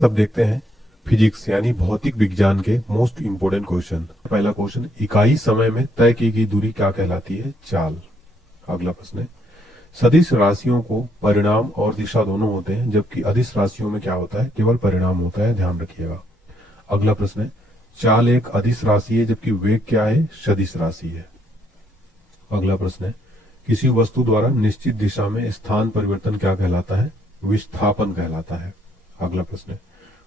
तब देखते हैं फिजिक्स यानी भौतिक विज्ञान के मोस्ट इंपोर्टेंट क्वेश्चन। पहला क्वेश्चन, इकाई समय में तय की गई दूरी क्या कहलाती है? चाल। अगला प्रश्न है, सदिश राशियों को परिणाम और दिशा दोनों होते हैं, जबकि अदिश राशियों में क्या होता है? केवल परिणाम होता है, ध्यान रखिएगा। अगला प्रश्न है, चाल एक अदिश राशि है जबकि वेग क्या है? सदिश राशि है। अगला प्रश्न है, किसी वस्तु द्वारा निश्चित दिशा में स्थान परिवर्तन क्या कहलाता है? विस्थापन कहलाता है। अगला प्रश्न है,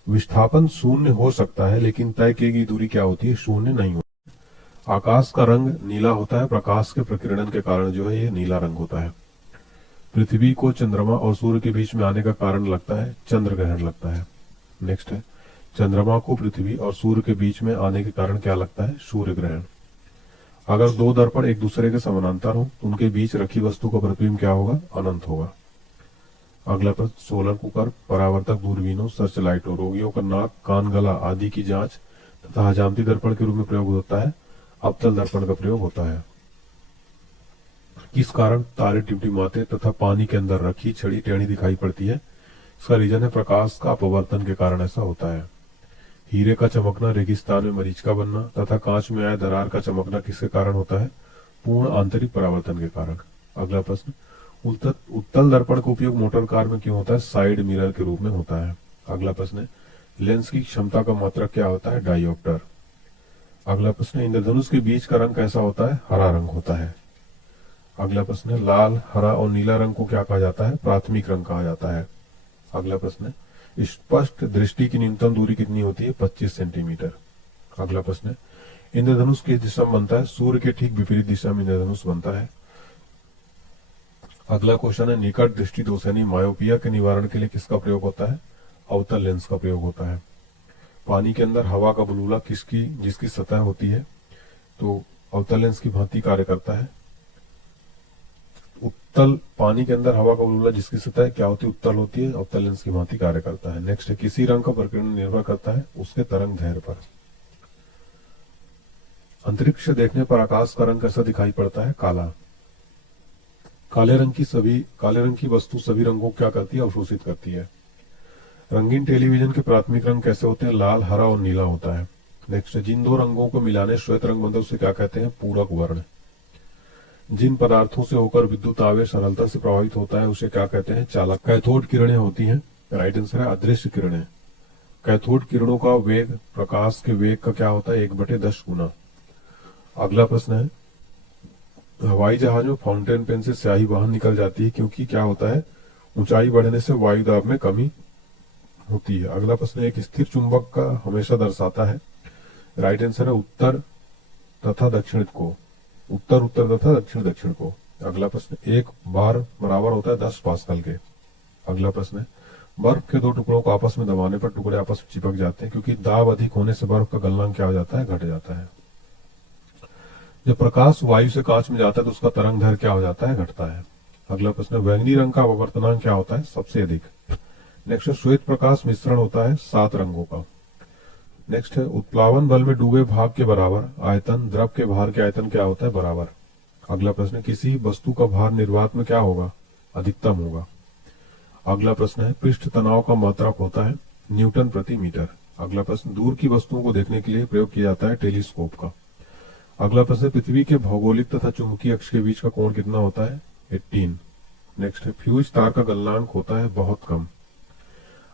विस्थापन शून्य हो सकता है लेकिन तय की गई दूरी क्या होती है? शून्य नहीं होती। आकाश का रंग नीला होता है, प्रकाश के प्रकीर्णन के कारण जो है ये नीला रंग होता है। पृथ्वी को चंद्रमा और सूर्य के बीच में आने का कारण लगता है? चंद्र ग्रहण लगता है। नेक्स्ट है, चंद्रमा को पृथ्वी और सूर्य के बीच में आने के कारण क्या लगता है? सूर्य ग्रहण। अगर दो दर्पण एक दूसरे के समानांतर हो तो उनके बीच रखी वस्तु का प्रतिबिंब क्या होगा? अनंत होगा। अगला प्रश्न, सोलर कुकर, परावर्तक दूरबीनों, सर्च लाइटों, रोगियों का नाक, कान, गला आदि की जांच तथा हजामती दर्पण के रूप में प्रयोग होता है, अवतल दर्पण का प्रयोग होता है। किस कारण तारे टिमटिमाते तथा पानी के अंदर रखी छड़ी टेढ़ी दिखाई पड़ती है? इसका रीजन है प्रकाश का अपवर्तन के कारण ऐसा होता है। हीरे का चमकना, रेगिस्तान में मरीच का बनना तथा कांच में आए दरार का चमकना किसके कारण होता है? पूर्ण आंतरिक परावर्तन के कारण। अगला प्रश्न, उत्तल दर्पण का उपयोग मोटर कार में क्यों होता है? साइड मिरर के रूप में होता है। अगला प्रश्न है, लेंस की क्षमता का मात्रक क्या होता है? डायोप्टर। अगला प्रश्न है, इंद्रधनुष के बीच का रंग कैसा होता है? हरा रंग होता है। अगला प्रश्न है, लाल, हरा और नीला रंग को क्या कहा जाता है? प्राथमिक रंग कहा जाता है। अगला प्रश्न है, स्पष्ट दृष्टि की न्यूनतम दूरी कितनी होती है? 25 सेंटीमीटर। अगला प्रश्न है, इंद्रधनुष किस दिशा में बनता है? सूर्य के ठीक विपरीत दिशा में इंद्रधनुष बनता है। अगला क्वेश्चन है, निकट दृष्टि दोष यानी मायोपिया के निवारण के लिए किसका प्रयोग होता है? अवतल लेंस का प्रयोग होता है। पानी के अंदर हवा का बुलबुला जिसकी सतह होती है तो अवतल लेंस की भांति कार्य करता है। उत्तल पानी के अंदर हवा का बुलबुला जिसकी सतह क्या होती है? उत्तल होती है, अवतल लेंस की भांति कार्य करता है। नेक्स्ट है, किसी रंग का प्रकीर्णन निर्भर करता है उसके तरंग दैर्ध्य पर। अंतरिक्ष से देखने पर आकाश का रंग कैसा दिखाई पड़ता है? काला। काले रंग की वस्तु सभी रंगों को क्या करती है? अवशोषित करती है। रंगीन टेलीविजन के प्राथमिक रंग कैसे होते हैं? लाल, हरा और नीला होता है। नेक्स्ट, जिन दो रंगों को मिलाने श्वेत रंग बनता है उसे क्या कहते हैं? पूरक वर्ण। जिन पदार्थों से होकर विद्युत आवेश सरलता से प्रभावित होता है उसे क्या कहते हैं? चालक। कैथोड किरणें होती हैं, राइट आंसर है अदृश्य किरणें। कैथोड किरणों का वेग प्रकाश के वेग का क्या होता है? 1/10 गुना। अगला प्रश्न है, हवाई जहाज में फाउंटेन पेन से स्याही बाहर निकल जाती है क्योंकि क्या होता है? ऊंचाई बढ़ने से वायु दाब में कमी होती है। अगला प्रश्न, एक स्थिर चुंबक का हमेशा दर्शाता है, राइट आंसर है उत्तर तथा दक्षिण को। उत्तर उत्तर तथा दक्षिण दक्षिण को। अगला प्रश्न, एक बार बराबर होता है 10 पास्कल के। अगला प्रश्न है, बर्फ के दो टुकड़ों को आपस में दबाने पर टुकड़े आपस में चिपक जाते हैं क्योंकि दाब अधिक होने से बर्फ का गलनांक क्या हो जाता है? घट जाता है। जब प्रकाश वायु से कांच में जाता है तो उसका तरंग दैर्ध्य क्या हो जाता है? घटता है। अगला प्रश्न, बैंगनी रंग का अपवर्तनांक क्या होता है? सबसे अधिक। नेक्स्ट, श्वेत प्रकाश मिश्रण होता है 7 रंगों का। नेक्स्ट है, उत्प्लावन बल में डूबे भाग के बराबर आयतन द्रव के भार के आयतन क्या होता है? बराबर। अगला प्रश्न, किसी वस्तु का भार निर्वात में क्या होगा? अधिकतम होगा। अगला प्रश्न है, पृष्ठ तनाव का मात्रक होता है न्यूटन प्रति मीटर। अगला प्रश्न, दूर की वस्तुओं को देखने के लिए प्रयोग किया जाता है टेलीस्कोप का। अगला प्रश्न, पृथ्वी के भौगोलिक तथा चुंबकीय अक्ष के बीच का कोण कितना होता है? 18। नेक्स्ट है, फ्यूज तार का गलनांक होता है बहुत कम।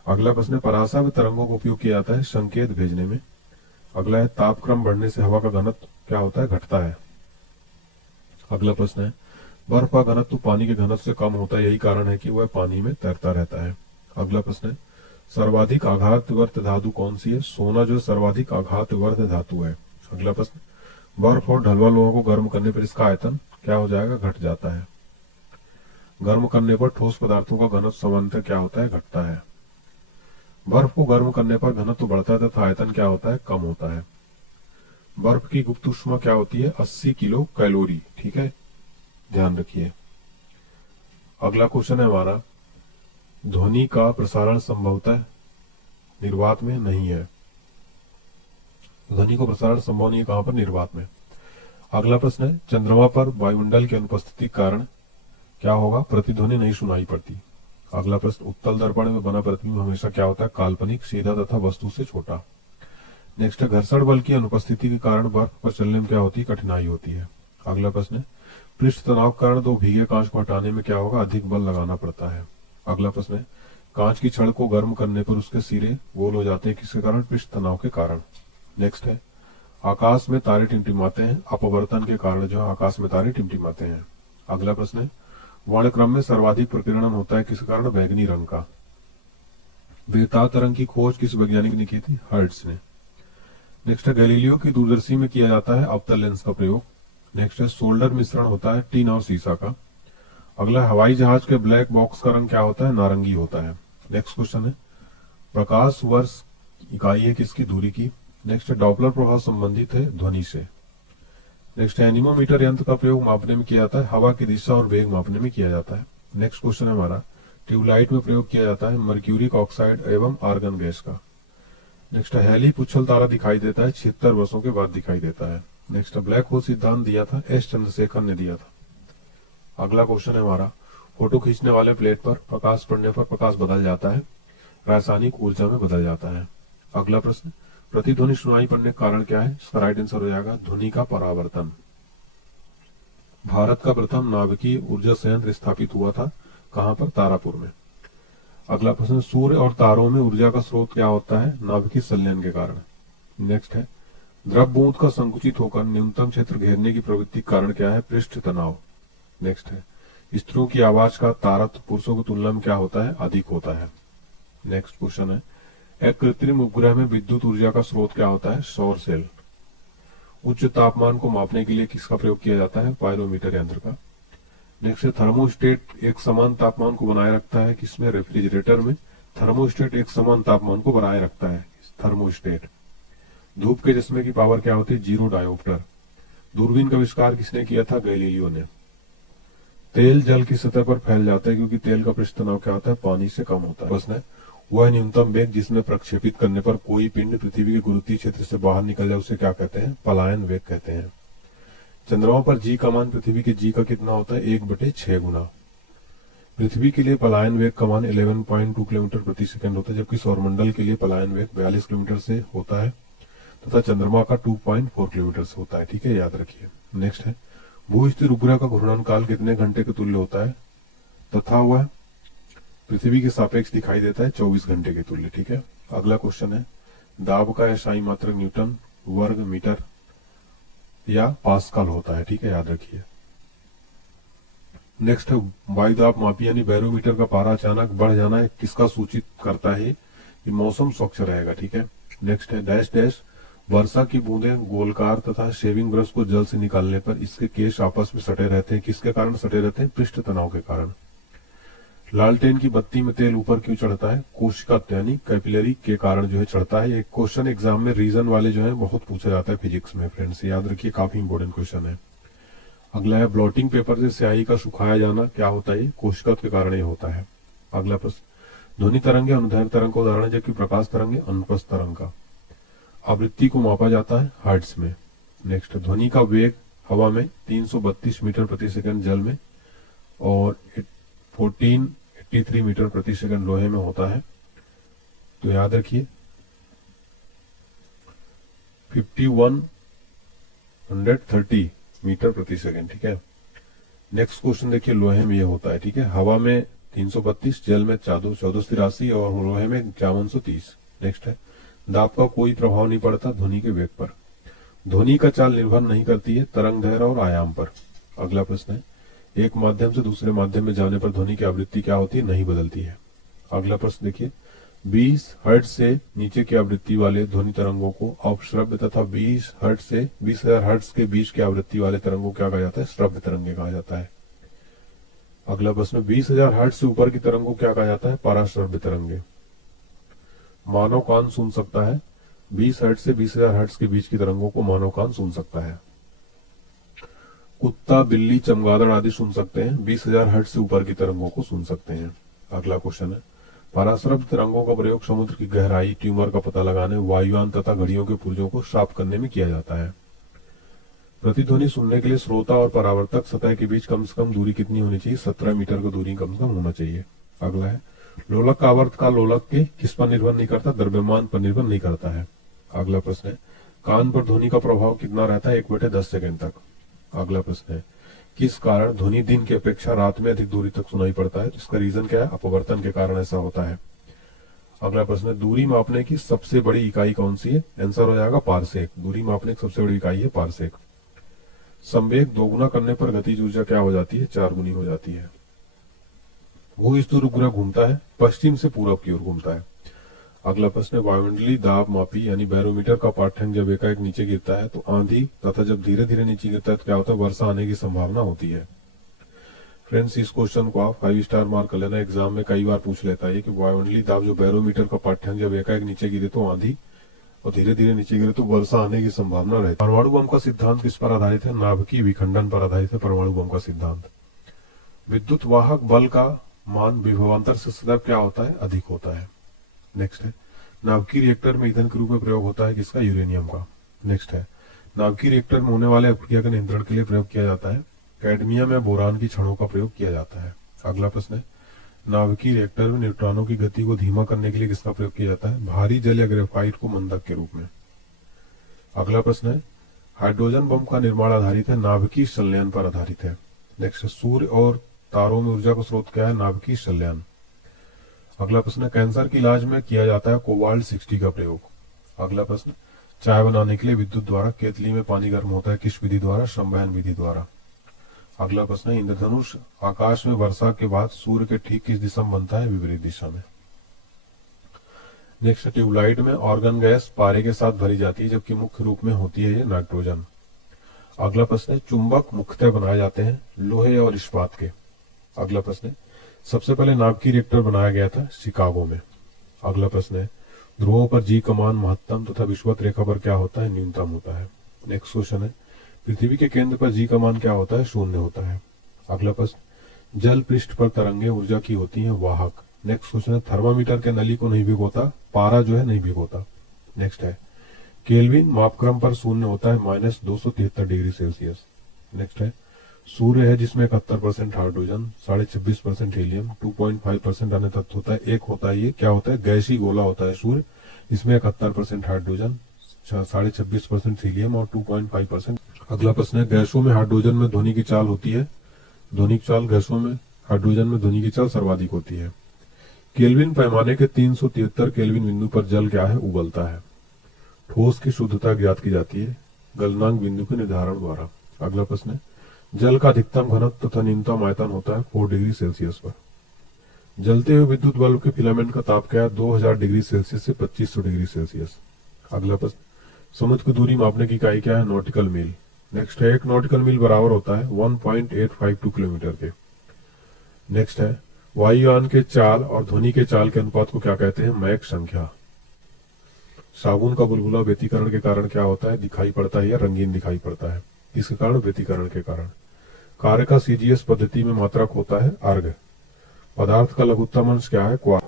अगला प्रश्न, परासा में तरंगों का उपयोग किया जाता है संकेत भेजने में। अगला है, तापक्रम बढ़ने से हवा का घनत्व क्या होता है? घटता है। अगला प्रश्न है, बर्फ का घनत्व पानी के घनत्व से कम होता है, यही कारण है कि वह पानी में तैरता रहता है। अगला प्रश्न है, सर्वाधिक आघातवर्त धातु कौन सी है? सोना जो सर्वाधिक आघातवर्त धातु है। अगला प्रश्न, बर्फ और ढलुआ लोहा को गर्म करने पर इसका आयतन क्या हो जाएगा? घट जाता है। गर्म करने पर ठोस पदार्थों का घनत्व सामान्यतः क्या होता है? घटता है। बर्फ को गर्म करने पर घनत्व बढ़ता है तथा आयतन क्या होता है? कम होता है। बर्फ की गुप्त ऊष्मा क्या होती है? 80 किलो कैलोरी। ठीक है, ध्यान रखिए। अगला क्वेश्चन है हमारा, ध्वनि का प्रसारण संभवतः निर्वात में नहीं है। ध्वनि को प्रसारण संभव नहीं है कहां पर? निर्वात में। अगला प्रश्न है, चंद्रमा पर वायुमंडल की अनुपस्थिति के कारण क्या होगा? प्रतिध्वनि नहीं सुनाई पड़ती। अगला प्रश्न, उत्तल दर्पण में बना प्रतिबिंब हमेशा क्या होता है? काल्पनिक, सीधा तथा वस्तु से छोटा। नेक्स्ट है, घर्षण बल की अनुपस्थिति के कारण बर्फ पर चलने में क्या होती है? कठिनाई होती है। अगला प्रश्न है, पृष्ठ तनाव के कारण दो भीगे कांच को हटाने में क्या होगा? अधिक बल लगाना पड़ता है। अगला प्रश्न है, कांच की छड़ को गर्म करने पर उसके सिरे गोल हो जाते हैं, किसके कारण? पृष्ठ तनाव के कारण। नेक्स्ट है, आकाश में तारे टिमटिमाते हैं, अपवर्तन के कारण जो है आकाश में तारे टिमटिमाते हैं। अगला प्रश्न है, वर्णक्रम में सर्वाधिक प्रकीर्णन होता है, किस कारण? बैंगनी रंग का। बेतार तरंग की खोज किस वैज्ञानिक ने की थी? हर्ट्ज ने। नेक्स्ट है, गैलीलियो की दूरदर्शी में किया जाता है अवतल लेंस का प्रयोग। नेक्स्ट है, सोल्डर मिश्रण होता है टीन और सीसा का। अगला, हवाई जहाज के ब्लैक बॉक्स का रंग क्या होता है? नारंगी होता है। नेक्स्ट क्वेश्चन है, प्रकाश वर्ष इकाई है किसकी? दूरी की। नेक्स्ट है, डॉपलर प्रभाव संबंधित है ध्वनि से। नेक्स्ट है, एनीमोमीटर यंत्र का प्रयोग मापने में किया जाता है, हवा की दिशा और वेग मापने में किया जाता है। नेक्स्ट क्वेश्चन है हमारा, ट्यूबलाइट में प्रयोग किया जाता है मर्क्यूरिक ऑक्साइड एवं आर्गन गैस का। नेक्स्ट है, हैली पुच्छल तारा दिखाई देता है 76 वर्षों के बाद दिखाई देता है। नेक्स्ट है, ब्लैक होल सिद्धांत दिया था एस चंद्रशेखर ने दिया था। अगला क्वेश्चन है हमारा, फोटो खींचने वाले प्लेट पर प्रकाश पड़ने पर प्रकाश बदल जाता है, रासायनिक ऊर्जा में बदल जाता है। अगला प्रश्न, प्रतिध्वनि सुनाई पड़ने का कारण क्या है? इसका राइट आंसर हो जाएगा ध्वनि का परावर्तन। भारत का प्रथम नाभिकीय ऊर्जा संयंत्र स्थापित हुआ था कहां पर? तारापुर में। अगला प्रश्न, सूर्य और तारों में ऊर्जा का स्रोत क्या होता है? नाभिकीय संलयन के कारण। नेक्स्ट है, द्रव बूंद का संकुचित होकर न्यूनतम क्षेत्र घेरने की प्रवृत्ति का कारण क्या है? पृष्ठ तनाव। नेक्स्ट है, स्त्रियों की आवाज का तारतम्य पुरुषों की तुलना में क्या होता है? अधिक होता है। नेक्स्ट क्वेश्चन है, एक कृत्रिम उपग्रह में विद्युत ऊर्जा का स्रोत क्या होता है? सौर सेल। उच्च तापमान को मापने के लिए किसका प्रयोग किया जाता है? पायरोमीटर यंत्र का। नेक्स्ट है, थर्मोस्टेट एक समान तापमान को बनाए रखता है किसमें? रेफ्रिजरेटर में। थर्मोस्टेट एक समान तापमान को बनाए रखता है, थर्मोस्टेट। धूप के चश्मे की पावर क्या होती है? 0 डायोप्टर। दूरबीन का आविष्कार किसने किया था? गैलीलियो ने। तेल जल की सतह पर फैल जाता है क्योंकि तेल का पृष्ठ तनाव क्या होता है? पानी से कम होता है। प्रश्न है, वह न्यूनतम वेग जिसमें प्रक्षेपित करने पर कोई पिंड पृथ्वी के गुरुत्वीय क्षेत्र से बाहर निकल जाए उसे क्या कहते हैं? पलायन वेग कहते हैं। चंद्रमा पर जी का मान पृथ्वी के जी का कितना होता है? 1/6 गुना। पृथ्वी के लिए पलायन वेग का मान 11.2 किलोमीटर प्रति सेकंड होता है, जबकि सौरमंडल के लिए पलायन वेग 42 किलोमीटर से होता है तथा चंद्रमा का 2.4 किलोमीटर से होता है। ठीक है, याद रखिए। नेक्स्ट है, भू स्थिर उपग्रह का घूर्णन काल कितने घंटे के तुल्य होता है तथा वह पृथ्वी के सापेक्ष दिखाई देता है? 24 घंटे के तुल्य। ठीक है। अगला क्वेश्चन है, दाब का एसआई मात्रक न्यूटन वर्ग मीटर या पास्कल होता है। ठीक है, याद रखिए। नेक्स्ट है, वायुदाब मापी यानी बैरोमीटर का पारा अचानक बढ़ जाना है किसका सूचित करता है? कि मौसम स्वच्छ रहेगा। ठीक है। नेक्स्ट है, डैश डैश वर्षा की बूंदें गोलकार तथा शेविंग ब्रश को जल से निकालने पर इसके केश आपस में सटे रहते हैं, किसके कारण सटे रहते हैं? पृष्ठ तनाव के कारण। लालटेन की बत्ती में तेल ऊपर क्यों चढ़ता है? कोशिका यानी कैपिलरी के कारण जो है चढ़ता है। एक क्वेश्चन एग्जाम में रीजन वाले जो है बहुत पूछा जाता है फिजिक्स में फ्रेंड्स, याद रखिए, काफी इंपोर्टेंट क्वेश्चन है। अगला है, ब्लॉटिंग पेपर से स्याही का सुखाया जाना क्या होता है? कोशिका के कारण ही होता है। अगला प्रश्न, ध्वनि तरंग अनुदैर्घ्य तरंग का उदाहरण है, जबकि प्रकाश तरंग अनुप्रस्थ तरंग का। आवृत्ति को मापा जाता है हर्ट्ज में। नेक्स्ट, ध्वनि का वेग हवा में 332 मीटर प्रति सेकंड जल में और 1483 मीटर प्रति सेकंड लोहे में होता है। तो याद रखिए 5130 मीटर प्रति सेकंड। ठीक है। नेक्स्ट क्वेश्चन देखिए, लोहे में ये होता है। ठीक है, हवा में 332, जल में 1483 और लोहे में 5130। नेक्स्ट है, दाब का कोई प्रभाव नहीं पड़ता ध्वनि के वेग पर। ध्वनि का चाल निर्भर नहीं करती है तरंग दैर्घ्य और आयाम पर। अगला प्रश्न है, एक माध्यम से दूसरे माध्यम में जाने पर ध्वनि की आवृत्ति क्या होती है? नहीं बदलती है। अगला प्रश्न देखिए, 20 हर्ट्ज से नीचे की आवृत्ति वाले ध्वनि तरंगों को अपश्रव्य तथा 20 हर्ट्ज से 20,000 हर्ट्ज के बीच की आवृत्ति वाले तरंगों को क्या कहा जाता है? श्रव्य तरंगे कहा जाता है। अगला प्रश्न, 20,000 हर्ट्ज से ऊपर की तरंगों को क्या कहा जाता है? पराश्रव्य तरंगे। मानव कान सुन सकता है 20 हर्ट्ज से 20,000 हर्ट्ज के बीच की तरंगों को मानव कान सुन सकता है। कुत्ता, बिल्ली, चमगादड़ आदि सुन सकते हैं, 20,000 हर्ट्ज से ऊपर की तरंगों को सुन सकते हैं। अगला क्वेश्चन है, पराश्रव्य तरंगों का प्रयोग समुद्र की गहराई, ट्यूमर का पता लगाने, वायुयान तथा घड़ियों के पुर्जों को साफ करने में किया जाता है। प्रतिध्वनि सुनने के लिए श्रोता और परावर्तक सतह के बीच कम से कम दूरी कितनी होनी चाहिए? 17 मीटर की दूरी कम से कम होना चाहिए। अगला है लोलक का आवर्तकाल लोलक के किस पर निर्भर नहीं करता, द्रव्यमान पर निर्भर नहीं करता है। अगला प्रश्न है कान पर ध्वनि का प्रभाव कितना रहता है, 1/10 सेकंड तक। अगला प्रश्न है किस कारण ध्वनि दिन की अपेक्षा रात में अधिक दूरी तक सुनाई पड़ता है, इसका रीजन क्या है, अपवर्तन के कारण ऐसा होता है। अगला प्रश्न है दूरी मापने की सबसे बड़ी इकाई कौन सी है, आंसर हो जाएगा पारसेक। दूरी मापने की सबसे बड़ी इकाई है पारसेक। संवेग दोगुना करने पर गतिज ऊर्जा क्या हो जाती है, 4 गुनी हो जाती है। भूस्तर उपग्रह घूमता है पश्चिम से पूर्व की ओर घूमता है। अगला प्रश्न है वायुमंडलीय दाब मापी यानी बैरोमीटर का पाठ्यांक जब एकाएक नीचे गिरता है तो आंधी तथा जब धीरे धीरे नीचे गिरता है तो क्या होता है, वर्षा आने की संभावना होती है। फ्रेंड्स इस क्वेश्चन को आप 5 स्टार मार्क कर लेना, एग्जाम में कई बार पूछ लेता है कि वायुमंडलीय दाब जो बैरोमीटर का पाठ्यांक जब एकाएक नीचे गिरे तो आंधी और धीरे धीरे नीचे गिरे तो वर्षा आने की संभावना रहती है। परमाणु बम का सिद्धांत किस पर आधारित है, नाभिकीय विखंडन पर आधारित है परमाणु बम का सिद्धांत। विद्युत वाहक बल का मान विभवांतर से सदैव क्या होता है, अधिक होता है। नेक्स्ट है नाभिकीय रिएक्टर में ईंधन के रूप में प्रयोग होता है किसका, यूरेनियम का। नेक्स्ट है नाभिकीय रिएक्टर में होने वाले अपक्रिया के नियंत्रण के लिए प्रयोग किया जाता है, कैडमियम या बोरान की छड़ों का प्रयोग किया जाता है। अगला प्रश्न है नाभिकीय रिएक्टर में न्यूट्रॉनों की गति को धीमा करने के लिए किसका प्रयोग किया जाता है, भारी जल या ग्रेफाइट को मंदक के रूप में। अगला प्रश्न है हाइड्रोजन बम का निर्माण आधारित है, नाभिकीय संलयन पर आधारित है। नेक्स्ट सूर्य और तारों में ऊर्जा का स्रोत क्या है, नाभिकीय संलयन। अगला प्रश्न है कैंसर के इलाज में किया जाता है कोबाल्ट 60 का प्रयोग। अगला प्रश्न चाय बनाने के लिए विद्युत द्वारा केतली में पानी गर्म होता है किस विधि द्वारा, संवहन विधि द्वारा। अगला प्रश्न है इंद्रधनुष आकाश में वर्षा के बाद सूर्य के ठीक किस दिशा में बनता है, विपरीत दिशा में। नेक्स्ट ट्यूबलाइट में ऑर्गन गैस पारे के साथ भरी जाती है जबकि मुख्य रूप में होती है ये नाइट्रोजन। अगला प्रश्न है चुंबक मुख्यतः बनाए जाते हैं लोहे और इस्पात के। अगला प्रश्न है सबसे पहले नाभिकीय रिएक्टर बनाया गया था शिकागो में। अगला प्रश्न है ध्रुवों पर जी का मान महत्तम तथा विषुवत रेखा पर क्या होता है, न्यूनतम होता है। नेक्स्ट क्वेश्चन है पृथ्वी के केंद्र पर जी का मान क्या होता है, 0 होता है। अगला प्रश्न जल पृष्ठ पर तरंगे ऊर्जा की होती है वाहक। नेक्स्ट क्वेश्चन है थर्मामीटर के नली को नहीं भिगोता, पारा जो है नहीं भिगोता। नेक्स्ट है केल्विन मापक्रम पर 0 होता है -273 डिग्री सेल्सियस। नेक्स्ट है सूर्य है जिसमें 71% हाइड्रोजन, 26.5% हीलियम, 2.5% अन्य तत्व होता है। एक होता है ये क्या होता है, गैसी गोला होता है सूर्य, इसमें 71% हाइड्रोजन, 26.5% हीलियम और 2.5%। अगला प्रश्न है गैसों में हाइड्रोजन में ध्वनि की चाल होती है, ध्वनिक चाल गैसों में हाइड्रोजन में ध्वनि की चाल सर्वाधिक होती है। केल्विन पैमाने के 373 केल्विन बिंदु पर जल क्या है, उबलता है। ठोस की शुद्धता ज्ञात की जाती है गलनांक बिंदु के निर्धारण द्वारा। अगला प्रश्न है जल का अधिकतम घनत्व तथा न्यूनतम आयतन होता है 4 डिग्री सेल्सियस पर। जलते हुए विद्युत बल्ब के फिलामेंट का ताप क्या है, 2000 डिग्री सेल्सियस से 2500 डिग्री सेल्सियस। अगला प्रश्न समुद्र की दूरी मापने की इकाई क्या है, नॉटिकल मील। नेक्स्ट है 1 नॉटिकल मील बराबर होता है 1.852 किलोमीटर के। नेक्स्ट है वायुयान के चाल और ध्वनि के चाल के अनुपात को क्या कहते हैं, मैक संख्या। साबुन का बुलबुला व्यतिकरण के कारण क्या होता है, दिखाई पड़ता है या रंगीन दिखाई पड़ता है, इसके कारण व्यतिकरण के कारण। कार्य का सीजीएस पद्धति में मात्रक होता है अर्घ। पदार्थ का लघुत्तम अंश क्या है, क्वार्क।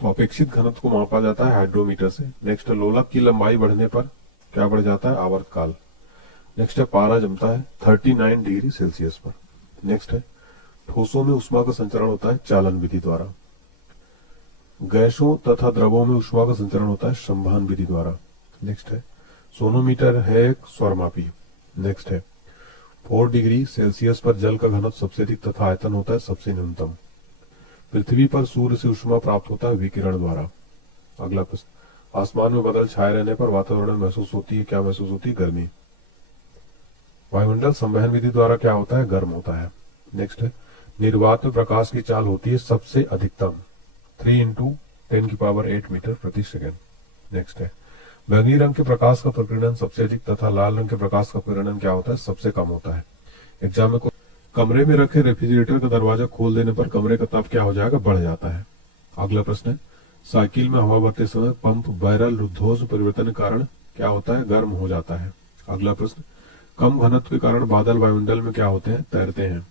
तो अपेक्षित घनत्व को मापा जाता है हाइड्रोमीटर से। नेक्स्ट है लोलक की लंबाई बढ़ने पर क्या बढ़ जाता है, आवर्तकाल। नेक्स्ट है पारा जमता है 39 डिग्री सेल्सियस पर। नेक्स्ट है ठोसों में ऊष्मा का संचरण होता है चालन विधि द्वारा। गैसों तथा द्रवों में ऊष्मा का संचरण होता है संवहन विधि द्वारा। नेक्स्ट है सोनोमीटर है एक स्वरमापी। नेक्स्ट है 4 डिग्री सेल्सियस पर जल का घनत्व सबसे अधिक तथा आयतन होता है सबसे न्यूनतम। पृथ्वी पर सूर्य से ऊष्मा प्राप्त होता है विकिरण द्वारा। अगला प्रश्न आसमान में बादल छाए रहने पर वातावरण में महसूस होती है, क्या महसूस होती है, गर्मी। वायुमंडल संवहन विधि द्वारा क्या होता है, गर्म होता है। नेक्स्ट है निर्वात में प्रकाश की चाल होती है सबसे अधिकतम 3 × 10⁸ मीटर प्रति सेकेंड। नेक्स्ट है बैंगनी रंग के प्रकाश का प्रकीर्णन सबसे अधिक तथा लाल रंग के प्रकाश का प्रकीर्णन क्या होता है, सबसे कम होता है। एग्जाम में कमरे में रखे रेफ्रिजरेटर का दरवाजा खोल देने पर कमरे का ताप क्या हो जाएगा, बढ़ जाता है। अगला प्रश्न है साइकिल में हवा भरते समय पंप बैरल रुद्धोष परिवर्तन के कारण क्या होता है, गर्म हो जाता है। अगला प्रश्न कम घनत्व के कारण बादल वायुमंडल में क्या होते हैं, तैरते हैं।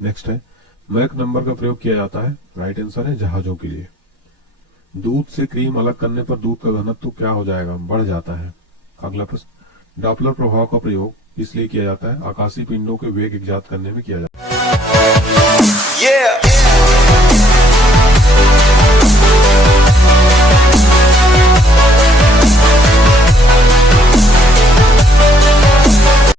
नेक्स्ट है मैक नंबर का प्रयोग किया जाता है, राइट आंसर है जहाजों के लिए। दूध से क्रीम अलग करने पर दूध का घनत्व क्या हो जाएगा, बढ़ जाता है। अगला प्रश्न डॉपलर प्रभाव का प्रयोग इसलिए किया जाता है आकाशीय पिंडों के वेग ज्ञात करने में किया जाता है।